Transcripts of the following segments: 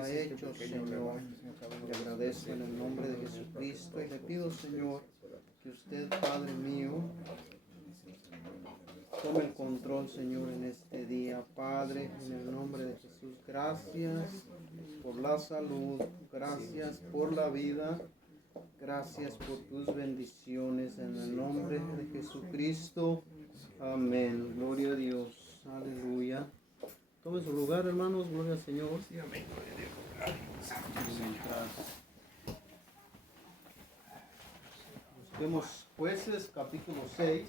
ha hecho, Señor. Te agradezco en el nombre de Jesucristo y le pido, Señor, que usted, Padre mío, tome el control, Señor, en este día. Padre, en el nombre de Jesús, gracias por la salud, gracias por la vida, gracias por tus bendiciones, en el nombre de Jesucristo. Amén. Gloria a Dios. Aleluya. Tome su lugar, hermanos. Gloria al Señor. Sí, amén. Gloria a Dios. Busquemos Jueces, capítulo 6.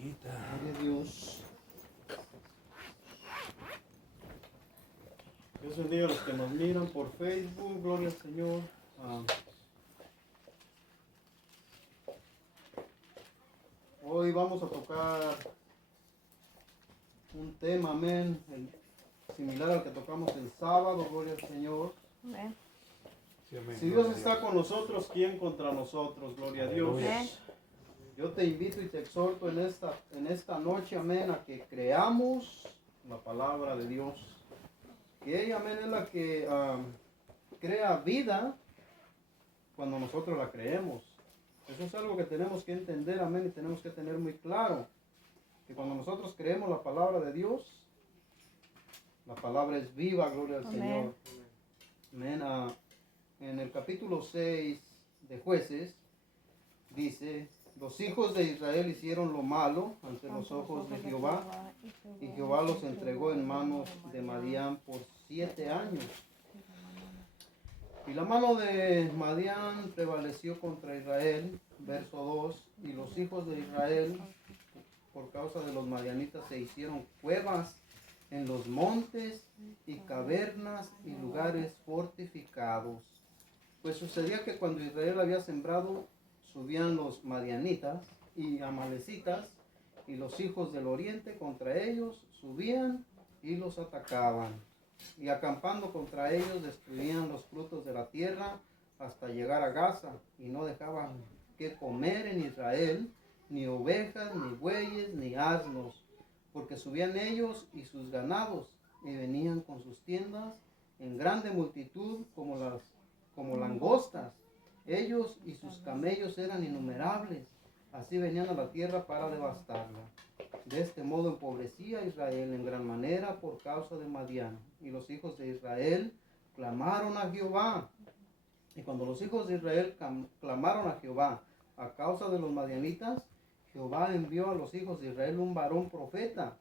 Gloria a Dios. Dios bendiga a los que nos miran por Facebook. Gloria al Señor. Hoy vamos a tocar un tema, amén, similar al que tocamos el sábado. Gloria al Señor. Amén. Sí, amén. Si Dios está con nosotros, ¿quién contra nosotros? Gloria a Dios. Amén. Yo te invito y te exhorto en esta noche, amén, a que creamos la palabra de Dios. Que ella, amén, es la que crea vida cuando nosotros la creemos. Eso es algo que tenemos que entender, amén, y tenemos que tener muy claro. Que cuando nosotros creemos la palabra de Dios, la palabra es viva, gloria al Amén. Señor. Amén. En el capítulo 6 de Jueces, dice: los hijos de Israel hicieron lo malo ante los ojos de Jehová, y Jehová los entregó en manos de Madián por 7 años. Y la mano de Madián prevaleció contra Israel, verso 2, y los hijos de Israel, por causa de los madianitas, se hicieron cuevas en los montes y cavernas y lugares fortificados. Pues sucedía que cuando Israel había sembrado, subían los madianitas y amalecitas, y los hijos del oriente contra ellos subían y los atacaban. Y acampando contra ellos, destruían los frutos de la tierra hasta llegar a Gaza, y no dejaban que comer en Israel ni ovejas, ni bueyes, ni asnos, porque subían ellos y sus ganados, y venían con sus tiendas en grande multitud como langostas. Ellos y sus camellos eran innumerables, así venían a la tierra para devastarla. De este modo empobrecía a Israel en gran manera por causa de Madián. Y los hijos de Israel clamaron a Jehová. Y cuando los hijos de Israel clamaron a Jehová a causa de los madianitas, Jehová envió a los hijos de Israel un varón profeta,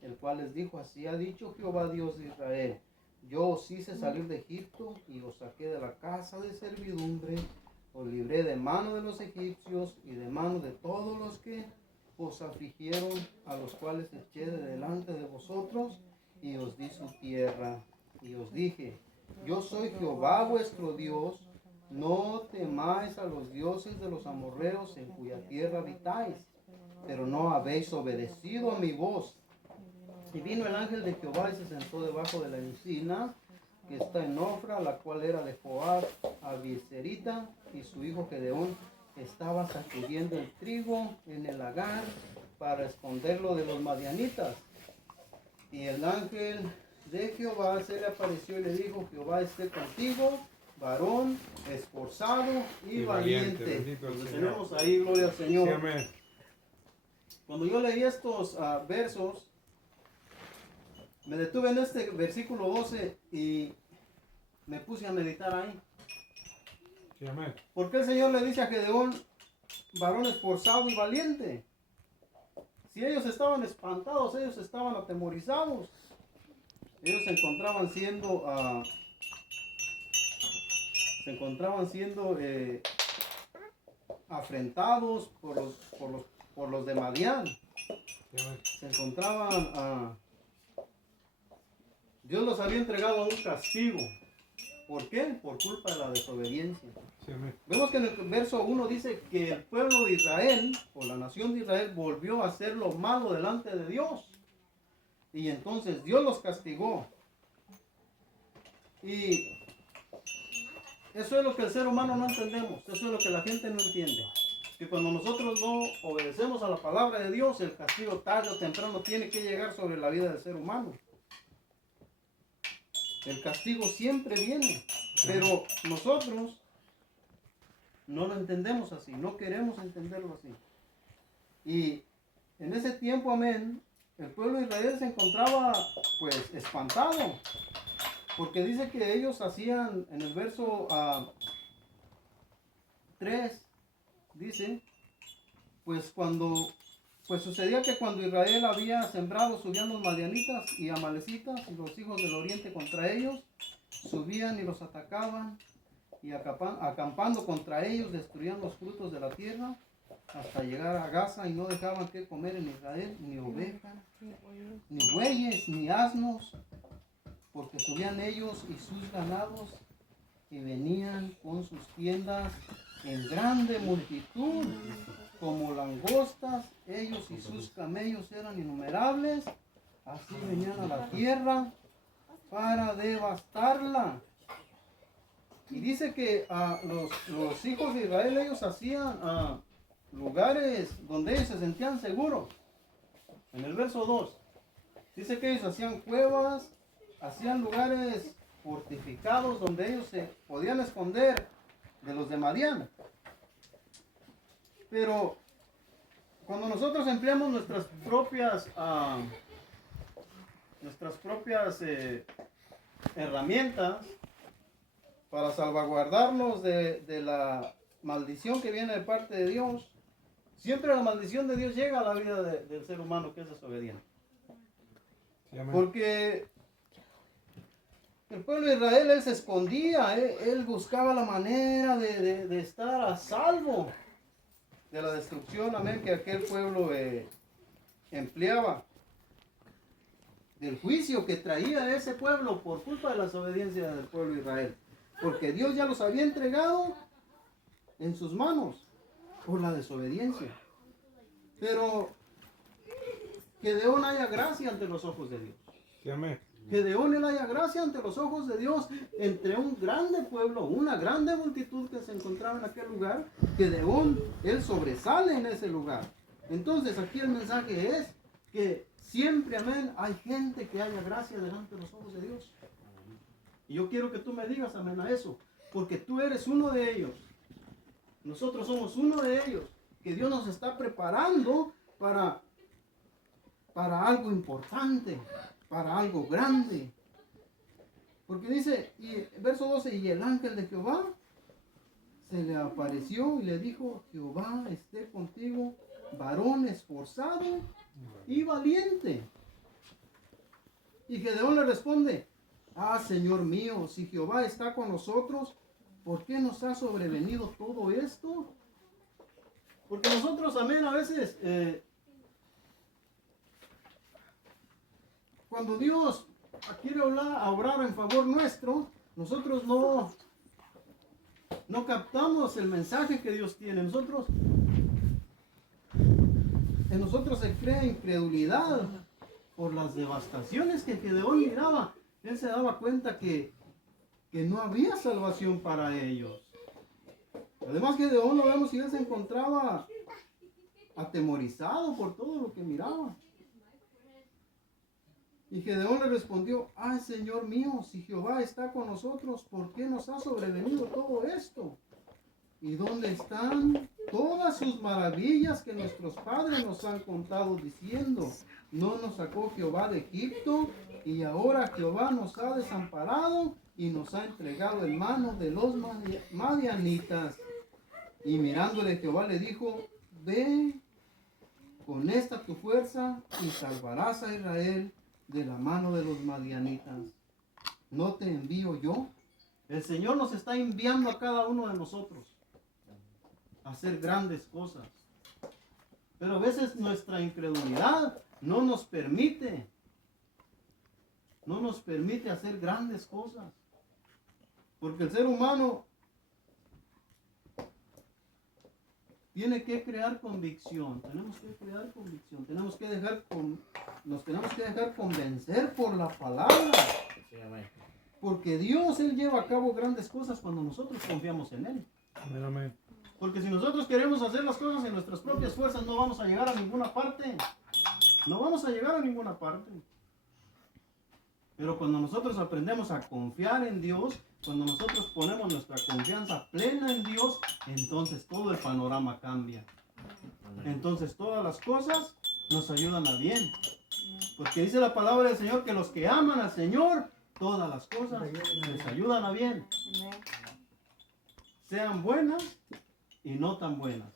el cual les dijo: así ha dicho Jehová Dios de Israel: yo os hice salir de Egipto y os saqué de la casa de servidumbre, os libré de mano de los egipcios y de mano de todos los que os afligieron, a los cuales eché de delante de vosotros, y os di su tierra. Y os dije: yo soy Jehová vuestro Dios, no temáis a los dioses de los amorreos en cuya tierra habitáis, pero no habéis obedecido a mi voz. Y vino el ángel de Jehová y se sentó debajo de la encina que está en Ofra, la cual era de Joab Abieserita, y su hijo Gedeón estaba sacudiendo el trigo en el lagar para esconderlo de los madianitas. Y el ángel de Jehová se le apareció y le dijo: Jehová esté contigo, varón esforzado y valiente. Bendito el Lo Señor. tenemos ahí, gloria al Señor. Sí, amén. Cuando yo leí estos versos, me detuve en este versículo 12 y me puse a meditar ahí. Sí, amén. ¿Por qué el Señor le dice a Gedeón, varón esforzado y valiente? Si ellos estaban espantados, ellos estaban atemorizados, ellos se encontraban siendo afrentados por los de Madián. Sí, amén. Se encontraban, Dios los había entregado a un castigo. ¿Por qué? Por culpa de la desobediencia. Sí, amén. Vemos que en el verso 1 dice que el pueblo de Israel, o la nación de Israel, volvió a hacer lo malo delante de Dios. Y entonces Dios los castigó. Y eso es lo que el ser humano no entendemos. Eso es lo que la gente no entiende. Que cuando nosotros no obedecemos a la palabra de Dios, el castigo tarde o temprano tiene que llegar sobre la vida del ser humano. El castigo siempre viene, pero nosotros no lo entendemos así, no queremos entenderlo así. Y en ese tiempo, amén, el pueblo de Israel se encontraba pues espantado, porque dice que ellos hacían, en el verso 3, dice, pues sucedía que cuando Israel había sembrado, subían los madianitas y amalecitas y los hijos del oriente contra ellos, subían y los atacaban, y acampando contra ellos destruían los frutos de la tierra hasta llegar a Gaza, y no dejaban que comer en Israel ni ovejas, ni bueyes, ni asnos, porque subían ellos y sus ganados y venían con sus tiendas en grande multitud, como langostas. Ellos y sus camellos eran innumerables, así venían a la tierra para devastarla. Y dice que los hijos de Israel, ellos hacían lugares donde ellos se sentían seguros. En el verso 2 dice que ellos hacían cuevas, hacían lugares fortificados donde ellos se podían esconder de los de Madián. Pero cuando nosotros empleamos nuestras propias herramientas para salvaguardarnos de la maldición que viene de parte de Dios, siempre la maldición de Dios llega a la vida del ser humano que es desobediente. Porque el pueblo de Israel, él se escondía, él buscaba la manera de estar a salvo de la destrucción, amén, que aquel pueblo empleaba, del juicio que traía ese pueblo por culpa de la desobediencia del pueblo de Israel, porque Dios ya los había entregado en sus manos por la desobediencia. Pero Gedeón haya gracia ante los ojos de Dios. Sí, amén. Gedeón él haya gracia ante los ojos de Dios entre un grande pueblo, una grande multitud que se encontraba en aquel lugar. Gedeón, él sobresale en ese lugar. Entonces aquí el mensaje es que siempre, amén, hay gente que haya gracia delante de los ojos de Dios. Y yo quiero que tú me digas amén a eso, porque tú eres uno de ellos. Nosotros somos uno de ellos, que Dios nos está preparando para algo importante, para algo grande. Porque dice, y verso 12, y el ángel de Jehová se le apareció y le dijo, Jehová esté contigo, varón esforzado y valiente. Y Gedeón le responde, Señor mío, si Jehová está con nosotros, ¿por qué nos ha sobrevenido todo esto? Porque nosotros, amén, a veces, cuando Dios quiere obrar en favor nuestro, nosotros no captamos el mensaje que Dios tiene. En nosotros se crea incredulidad por las devastaciones que Gedeón miraba. Él se daba cuenta que no había salvación para ellos. Además, Gedeón, lo vemos, y él se encontraba atemorizado por todo lo que miraba. Y Gedeón le respondió, Señor mío, si Jehová está con nosotros, ¿por qué nos ha sobrevenido todo esto? ¿Y dónde están todas sus maravillas que nuestros padres nos han contado diciendo, no nos sacó Jehová de Egipto, y ahora Jehová nos ha desamparado y nos ha entregado en manos de los madianitas? Y mirándole Jehová le dijo, ve con esta tu fuerza y salvarás a Israel de la mano de los madianitas. ¿No te envío yo? El Señor nos está enviando a cada uno de nosotros a hacer grandes cosas. Pero a veces nuestra incredulidad no nos permite hacer grandes cosas. Porque el ser humano tiene que crear convicción. Tenemos que crear convicción. Nos tenemos que dejar convencer por la palabra. Porque Dios, Él lleva a cabo grandes cosas cuando nosotros confiamos en Él. Amén, amén. Porque si nosotros queremos hacer las cosas en nuestras propias fuerzas, no vamos a llegar a ninguna parte. No vamos a llegar a ninguna parte. Pero cuando nosotros aprendemos a confiar en Dios, cuando nosotros ponemos nuestra confianza plena en Dios, entonces todo el panorama cambia. Entonces todas las cosas nos ayudan a bien. Porque dice la palabra del Señor que los que aman al Señor, todas las cosas les ayudan a bien. Sean buenas y no tan buenas.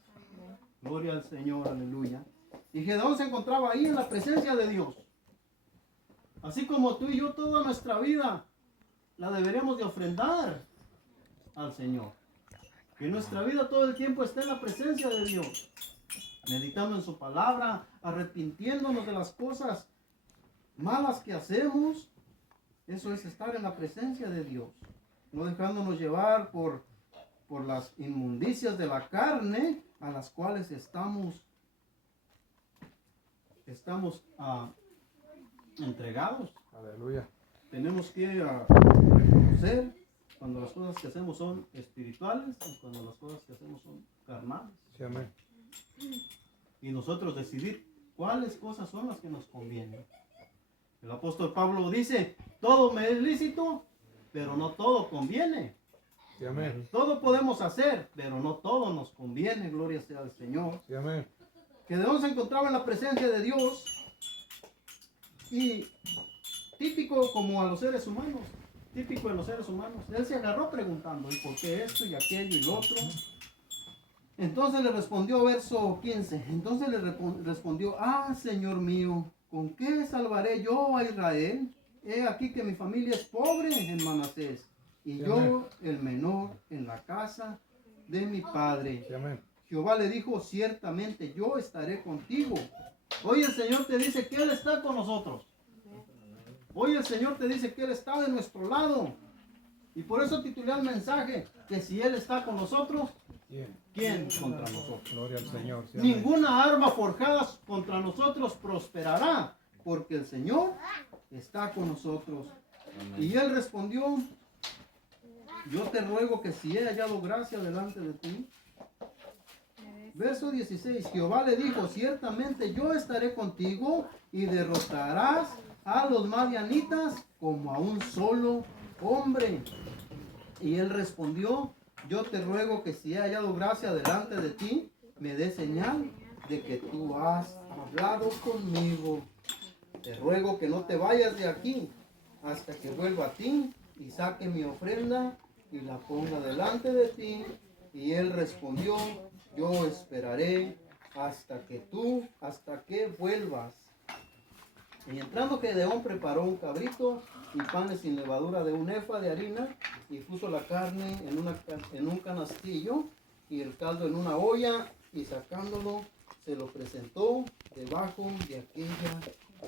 Gloria al Señor, aleluya. Y Gedeón se encontraba ahí en la presencia de Dios. Así como tú y yo toda nuestra vida la deberíamos de ofrendar al Señor. Que nuestra vida todo el tiempo esté en la presencia de Dios. Meditando en su palabra, arrepintiéndonos de las cosas malas que hacemos. Eso es estar en la presencia de Dios. No dejándonos llevar por las inmundicias de la carne a las cuales estamos entregados. Aleluya. Tenemos que reconocer cuando las cosas que hacemos son espirituales y cuando las cosas que hacemos son carnales. Sí, amén. Y nosotros decidir cuáles cosas son las que nos convienen. El apóstol Pablo dice, todo me es lícito, pero no todo conviene. Sí, amén. Todo podemos hacer, pero no todo nos conviene, gloria sea al Señor. Sí, amén. Gedeón se encontraba en la presencia de Dios y típico como a los seres humanos, típico de los seres humanos, él se agarró preguntando, ¿y por qué esto y aquello y lo otro? Entonces le respondió, verso 15, entonces le respondió, Señor mío, ¿con qué salvaré yo a Israel? He aquí que mi familia es pobre en Manasés, y yo el menor en la casa de mi padre. Sí, amén. Jehová le dijo, ciertamente yo estaré contigo. Hoy el Señor te dice que Él está con nosotros. Hoy el Señor te dice que Él está de nuestro lado. Y por eso titulé el mensaje, que si Él está con nosotros, ¿quién contra nosotros? Gloria al Señor. Sí, amén. Ninguna arma forjada contra nosotros prosperará, porque el Señor está con nosotros. Y Él respondió, yo te ruego que si he hallado gracia delante de ti. Verso 16, Jehová le dijo, ciertamente yo estaré contigo y derrotarás a los madianitas como a un solo hombre. Y él respondió, yo te ruego que si he hallado gracia delante de ti, me dé señal de que tú has hablado conmigo. Te ruego que no te vayas de aquí hasta que vuelva a ti y saque mi ofrenda y la ponga delante de ti. Y él respondió, yo esperaré hasta que vuelvas. Y entrando Gedeón preparó un cabrito y panes sin levadura de un efa de harina y puso la carne en un canastillo y el caldo en una olla y sacándolo se lo presentó debajo de aquella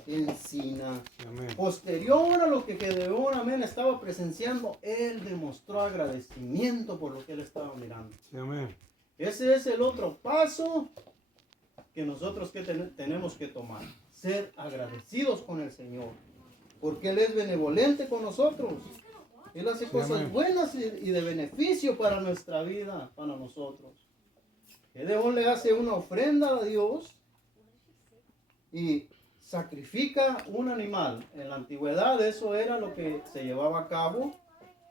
encina. Amén. Posterior a lo que Gedeón, amén, estaba presenciando, él demostró agradecimiento por lo que él estaba mirando. Sí, amén. Ese es el otro paso que nosotros tenemos que tomar. Ser agradecidos con el Señor. Porque Él es benevolente con nosotros. Él hace cosas buenas y de beneficio para nuestra vida, para nosotros. Gedeón le hace una ofrenda a Dios y sacrifica un animal. En la antigüedad eso era lo que se llevaba a cabo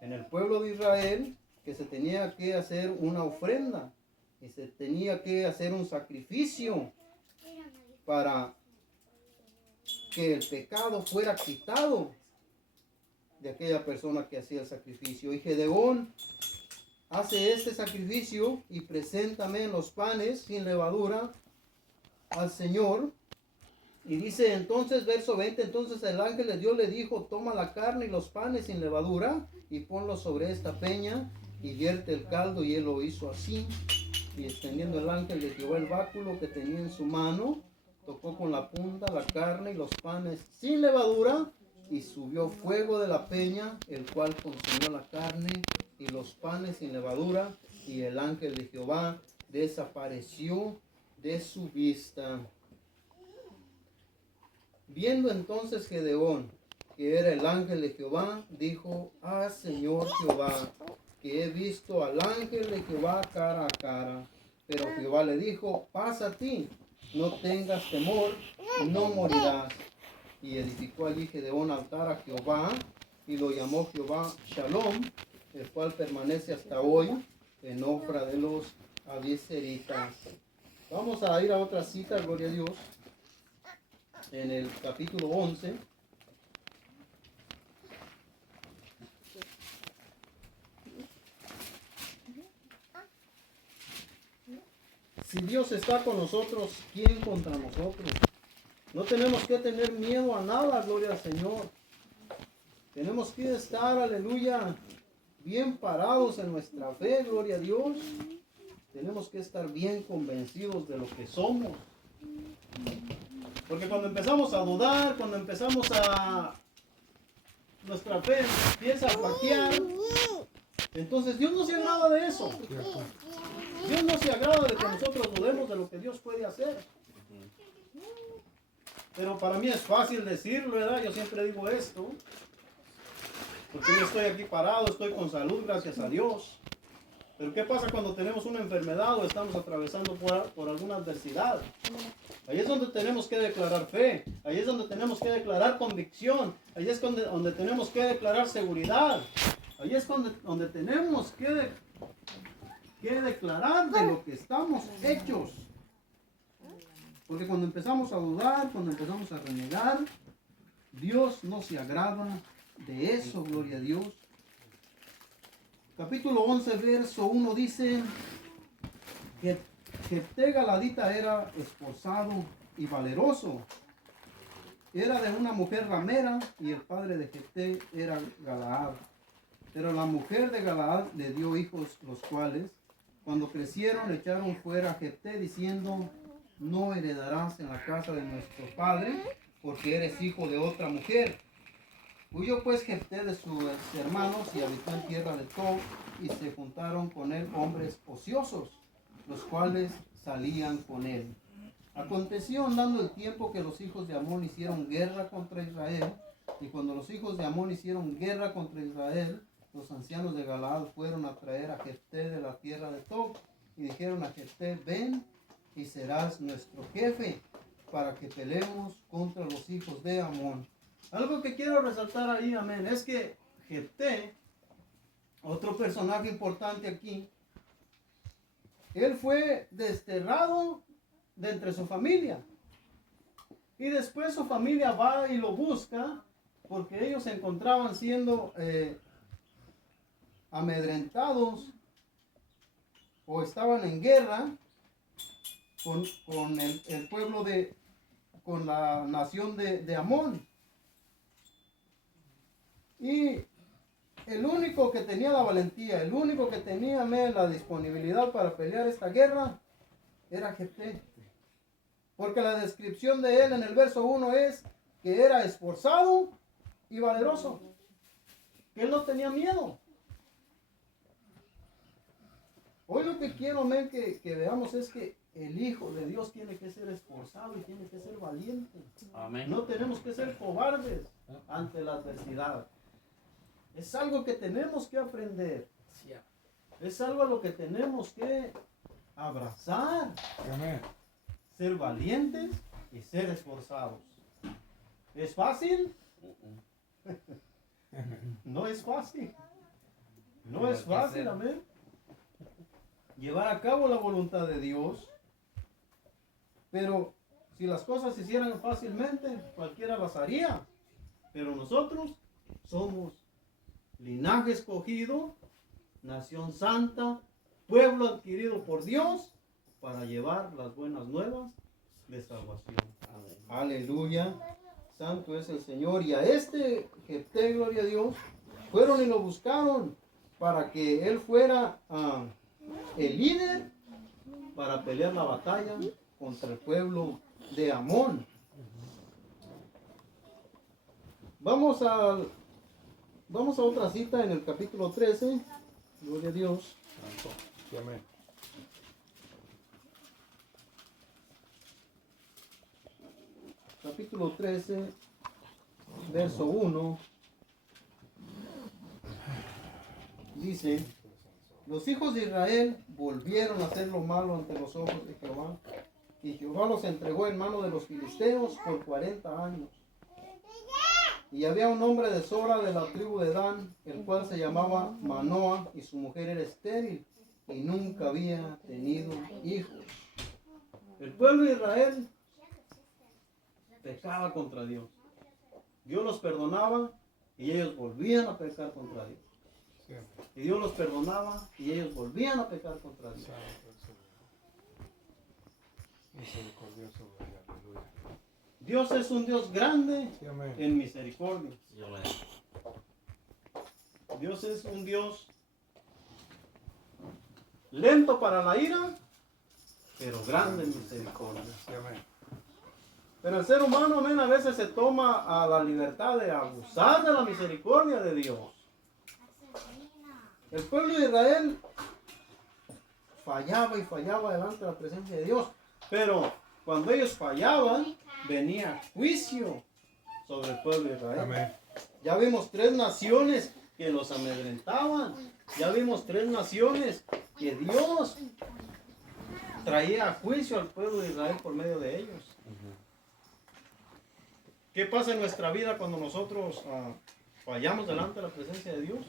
en el pueblo de Israel, que se tenía que hacer una ofrenda. Y se tenía que hacer un sacrificio para que el pecado fuera quitado de aquella persona que hacía el sacrificio. Y Gedeón hace este sacrificio y presenta los panes sin levadura al Señor. Y dice entonces, verso 20, entonces el ángel de Dios le dijo, toma la carne y los panes sin levadura y ponlos sobre esta peña y vierte el caldo. Y él lo hizo así. Y extendiendo el ángel de Jehová el báculo que tenía en su mano, tocó con la punta la carne y los panes sin levadura, y subió fuego de la peña, el cual consumió la carne y los panes sin levadura, y el ángel de Jehová desapareció de su vista. Viendo entonces Gedeón que era el ángel de Jehová, dijo, Señor Jehová, que he visto al ángel de Jehová cara a cara. Pero Jehová le dijo, pasa a ti, no tengas temor, no morirás. Y edificó allí Gedeón altar a Jehová, y lo llamó Jehová Shalom, el cual permanece hasta hoy en Ofra de los Abiezeritas. Vamos a ir a otra cita, gloria a Dios, en el capítulo 11. Si Dios está con nosotros, ¿quién contra nosotros? No tenemos que tener miedo a nada, gloria al Señor. Tenemos que estar, aleluya, bien parados en nuestra fe, gloria a Dios. Tenemos que estar bien convencidos de lo que somos. Porque cuando empezamos a dudar, cuando empezamos a... nuestra fe empieza a flaquear, entonces Dios no se agrada de eso. Dios no se agrada de que nosotros dudemos de lo que Dios puede hacer. Pero para mí es fácil decirlo, ¿verdad? Yo siempre digo esto. Porque yo estoy aquí parado, estoy con salud, gracias a Dios. Pero ¿qué pasa cuando tenemos una enfermedad o estamos atravesando por alguna adversidad? Ahí es donde tenemos que declarar fe. Ahí es donde tenemos que declarar convicción. Ahí es donde tenemos que declarar seguridad. Ahí es donde tenemos que declarar de lo que estamos hechos. Porque cuando empezamos a dudar, cuando empezamos a renegar, Dios no se agrada de eso, gloria a Dios. Capítulo 11, verso 1 dice que Jefté Galadita era esforzado y valeroso. Era de una mujer ramera y el padre de Jefté era Galaad. Pero la mujer de Galaad le dio hijos, los cuales, cuando crecieron, echaron fuera a Jefté diciendo: no heredarás en la casa de nuestro padre, porque eres hijo de otra mujer. Huyó pues Jefté de sus hermanos y habitó en tierra de Tob, y se juntaron con él hombres ociosos, los cuales salían con él. Aconteció andando el tiempo que los hijos de Amón hicieron guerra contra Israel, y cuando los hijos de Amón hicieron guerra contra Israel, los ancianos de Galaad fueron a traer a Jefté de la tierra de Tob, y dijeron a Jefté: ven y serás nuestro jefe para que peleemos contra los hijos de Amón. Algo que quiero resaltar ahí, amén, es que Jefté, otro personaje importante aquí, él fue desterrado de entre su familia. Y después su familia va y lo busca porque ellos se encontraban siendo amedrentados o estaban en guerra con el pueblo con la nación de Amón. Y el único que tenía la valentía, el único que tenía la disponibilidad para pelear esta guerra era Jefté. Porque la descripción de él en el verso 1 es que era esforzado y valeroso. Que él no tenía miedo. Hoy lo que quiero, que veamos es que el Hijo de Dios tiene que ser esforzado y tiene que ser valiente. Amén. No tenemos que ser cobardes ante la adversidad. Es algo que tenemos que aprender. Es algo a lo que tenemos que abrazar. Amén. Ser valientes y ser esforzados. ¿Es fácil? No es fácil. No es fácil, amén. Llevar a cabo la voluntad de Dios. Pero si las cosas se hicieran fácilmente, cualquiera las haría. Pero nosotros somos linaje escogido, nación santa, pueblo adquirido por Dios, para llevar las buenas nuevas de salvación. Amén. Aleluya. Santo es el Señor. Y a este Jefté, gloria a Dios, fueron y lo buscaron para que él fuera el líder para pelear la batalla contra el pueblo de Amón. Vamos a otra cita en el capítulo 13. Gloria a Dios. Amén. Capítulo 13, verso 1. Dice: los hijos de Israel volvieron a hacer lo malo ante los ojos de Jehová, y Jehová los entregó en mano de los filisteos por 40 años. Y había un hombre de Sora de la tribu de Dan, el cual se llamaba Manoa, y su mujer era estéril y nunca había tenido hijos. El pueblo de Israel pecaba contra Dios. Dios los perdonaba y ellos volvían a pecar contra Dios. Siempre. Y Dios los perdonaba y ellos volvían a pecar contra Dios. Santo es el misericordioso, Rey, aleluya. Dios es un Dios grande Sí, amén. en misericordia. Dios es un Dios lento para la ira, pero grande en misericordia. Sí, amén. Pero el ser humano, amén, a veces se toma a la libertad de abusar de la misericordia de Dios. El pueblo de Israel fallaba y fallaba delante de la presencia de Dios. Pero cuando ellos fallaban, venía juicio sobre el pueblo de Israel. Amén. Ya vimos 3 naciones que los amedrentaban. Ya vimos 3 naciones que Dios traía a juicio al pueblo de Israel por medio de ellos. ¿Qué pasa en nuestra vida cuando nosotros fallamos delante de la presencia de Dios?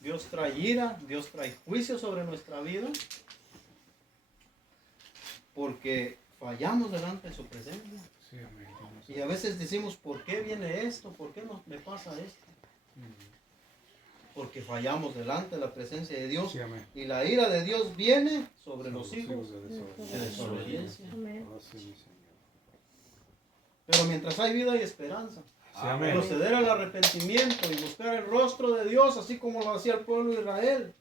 Dios trae ira, Dios trae juicio sobre nuestra vida porque fallamos delante de su presencia. Sí, amén. Y a veces decimos, ¿por qué viene esto? ¿Por qué me pasa esto? Porque fallamos delante de la presencia de Dios. Sí, amén. Y la ira de Dios viene sobre los hijos de de desobediencia. Oh, sí, mi Señor. Pero mientras hay vida hay esperanza. Sí, amén. Proceder al arrepentimiento y buscar el rostro de Dios, así como lo hacía el pueblo de Israel.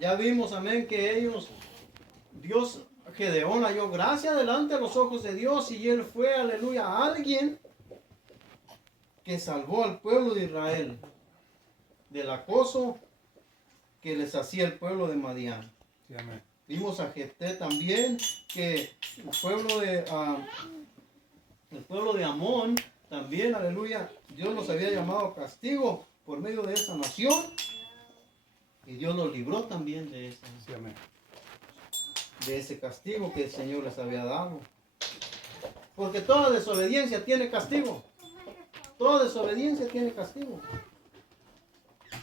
Ya vimos, amén, que Dios, Gedeón halló gracia delante de los ojos de Dios y él fue, aleluya, alguien que salvó al pueblo de Israel del acoso que les hacía el pueblo de Madián. Sí, amén. Vimos a Jefté también, que el pueblo de Amón, también, aleluya, Dios los había llamado a castigo por medio de esa nación. Y Dios los libró también de Sí, amén. ese castigo que el Señor les había dado. Porque toda desobediencia tiene castigo. Toda desobediencia tiene castigo.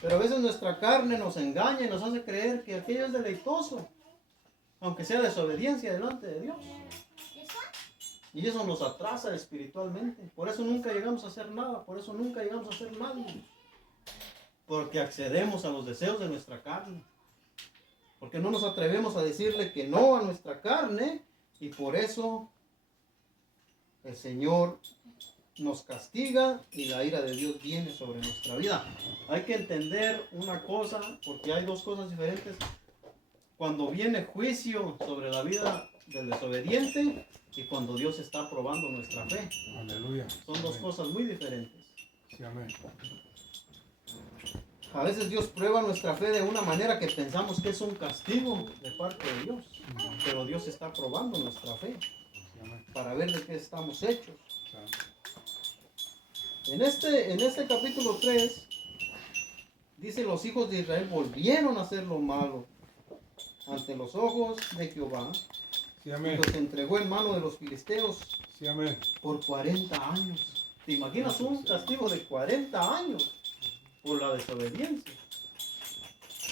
Pero a veces nuestra carne nos engaña y nos hace creer que aquello es deleitoso, aunque sea desobediencia delante de Dios. Y eso nos atrasa espiritualmente. Por eso nunca llegamos a hacer nada. Por eso nunca llegamos a hacer nada. Porque accedemos a los deseos de nuestra carne. Porque no nos atrevemos a decirle que no a nuestra carne. Y por eso el Señor nos castiga y la ira de Dios viene sobre nuestra vida. Hay que entender una cosa, porque hay 2 cosas diferentes. Cuando viene juicio sobre la vida del desobediente y cuando Dios está probando nuestra fe. Aleluya. Son 2 Amén. cosas muy diferentes. Sí, amén. A veces Dios prueba nuestra fe de una manera que pensamos que es un castigo de parte de Dios. Pero Dios está probando nuestra fe Sí, amén. para ver de qué estamos hechos. Santo. En este capítulo 3 dice: los hijos de Israel volvieron a hacer lo malo ante los ojos de Jehová Sí, y amén. los entregó en mano de los filisteos Sí, amén. por 40 años. ¿Te imaginas un castigo de 40 años por la desobediencia?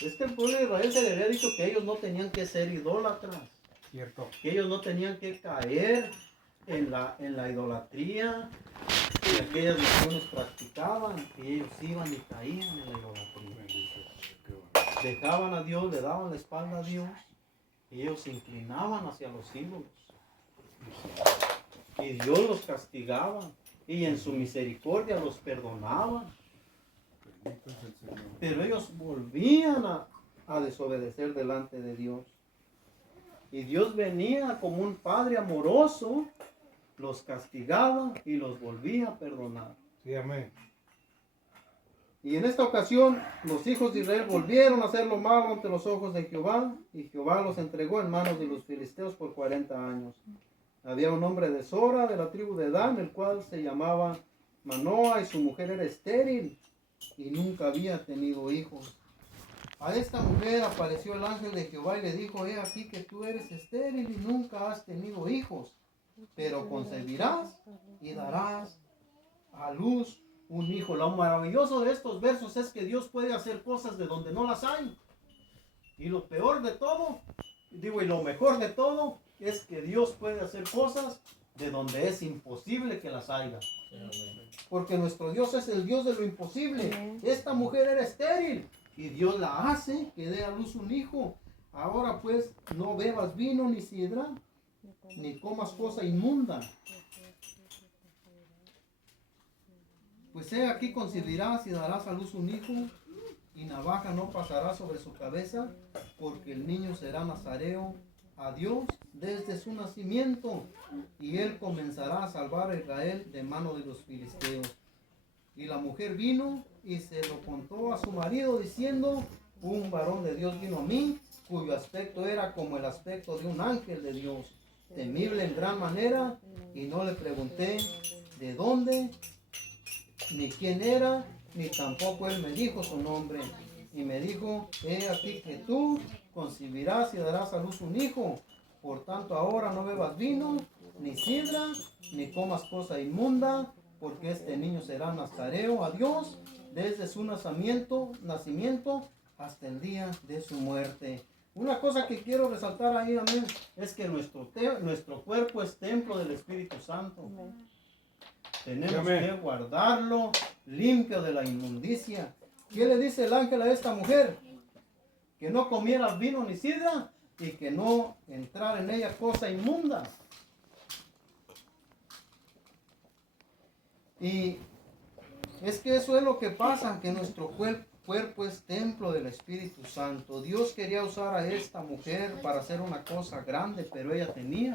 Es que el pueblo de Israel se le había dicho que ellos no tenían que ser idólatras, Cierto. que ellos no tenían que caer en la idolatría que aquellas naciones practicaban, que ellos iban y caían en la idolatría. Bendito sea, qué bueno. Dejaban a Dios, le daban la espalda a Dios y ellos se inclinaban hacia los ídolos. Y Dios los castigaba y en su misericordia los perdonaba. Bendito es el Señor. Pero ellos volvían a desobedecer delante de Dios. Y Dios venía como un padre amoroso, los castigaba y los volvía a perdonar. Sí, amén. Y en esta ocasión los hijos de Israel volvieron a hacer lo malo ante los ojos de Jehová, y Jehová los entregó en manos de los filisteos por 40 años. Había un hombre de Sora, de la tribu de Dan, el cual se llamaba Manoa, y su mujer era estéril y nunca había tenido hijos. A esta mujer apareció el ángel de Jehová y le dijo: he aquí que tú eres estéril y nunca has tenido hijos, pero concebirás y darás a luz un hijo. Lo maravilloso de estos versos es que Dios puede hacer cosas de donde no las hay. Y lo peor de todo, y lo mejor de todo, es que Dios puede hacer cosas de donde es imposible que las haya. Porque nuestro Dios es el Dios de lo imposible. Esta mujer era estéril y Dios la hace que dé a luz un hijo. Ahora pues no bebas vino ni sidra, ni comas cosa inmunda. Pues he aquí concebirás y darás a luz un hijo, y navaja no pasará sobre su cabeza, porque el niño será nazareo a Dios desde su nacimiento, y él comenzará a salvar a Israel de mano de los filisteos. Y la mujer vino y se lo contó a su marido, diciendo: un varón de Dios vino a mí, cuyo aspecto era como el aspecto de un ángel de Dios, temible en gran manera, y no le pregunté de dónde, ni quién era, ni tampoco él me dijo su nombre. Y me dijo: he aquí que tú concebirás y darás a luz un hijo. Por tanto ahora no bebas vino, ni sidra, ni comas cosa inmunda, porque este niño será nazareo a Dios desde su nacimiento hasta el día de su muerte. Una cosa que quiero resaltar ahí, amén, es que nuestro cuerpo es templo del Espíritu Santo. Tenemos que guardarlo limpio de la inmundicia. ¿Qué le dice el ángel a esta mujer? Que no comiera vino ni sidra y que no entrara en ella cosa inmunda. Y es que eso es lo que pasa, que nuestro cuerpo es templo del Espíritu Santo. Dios quería usar a esta mujer para hacer una cosa grande, pero ella tenía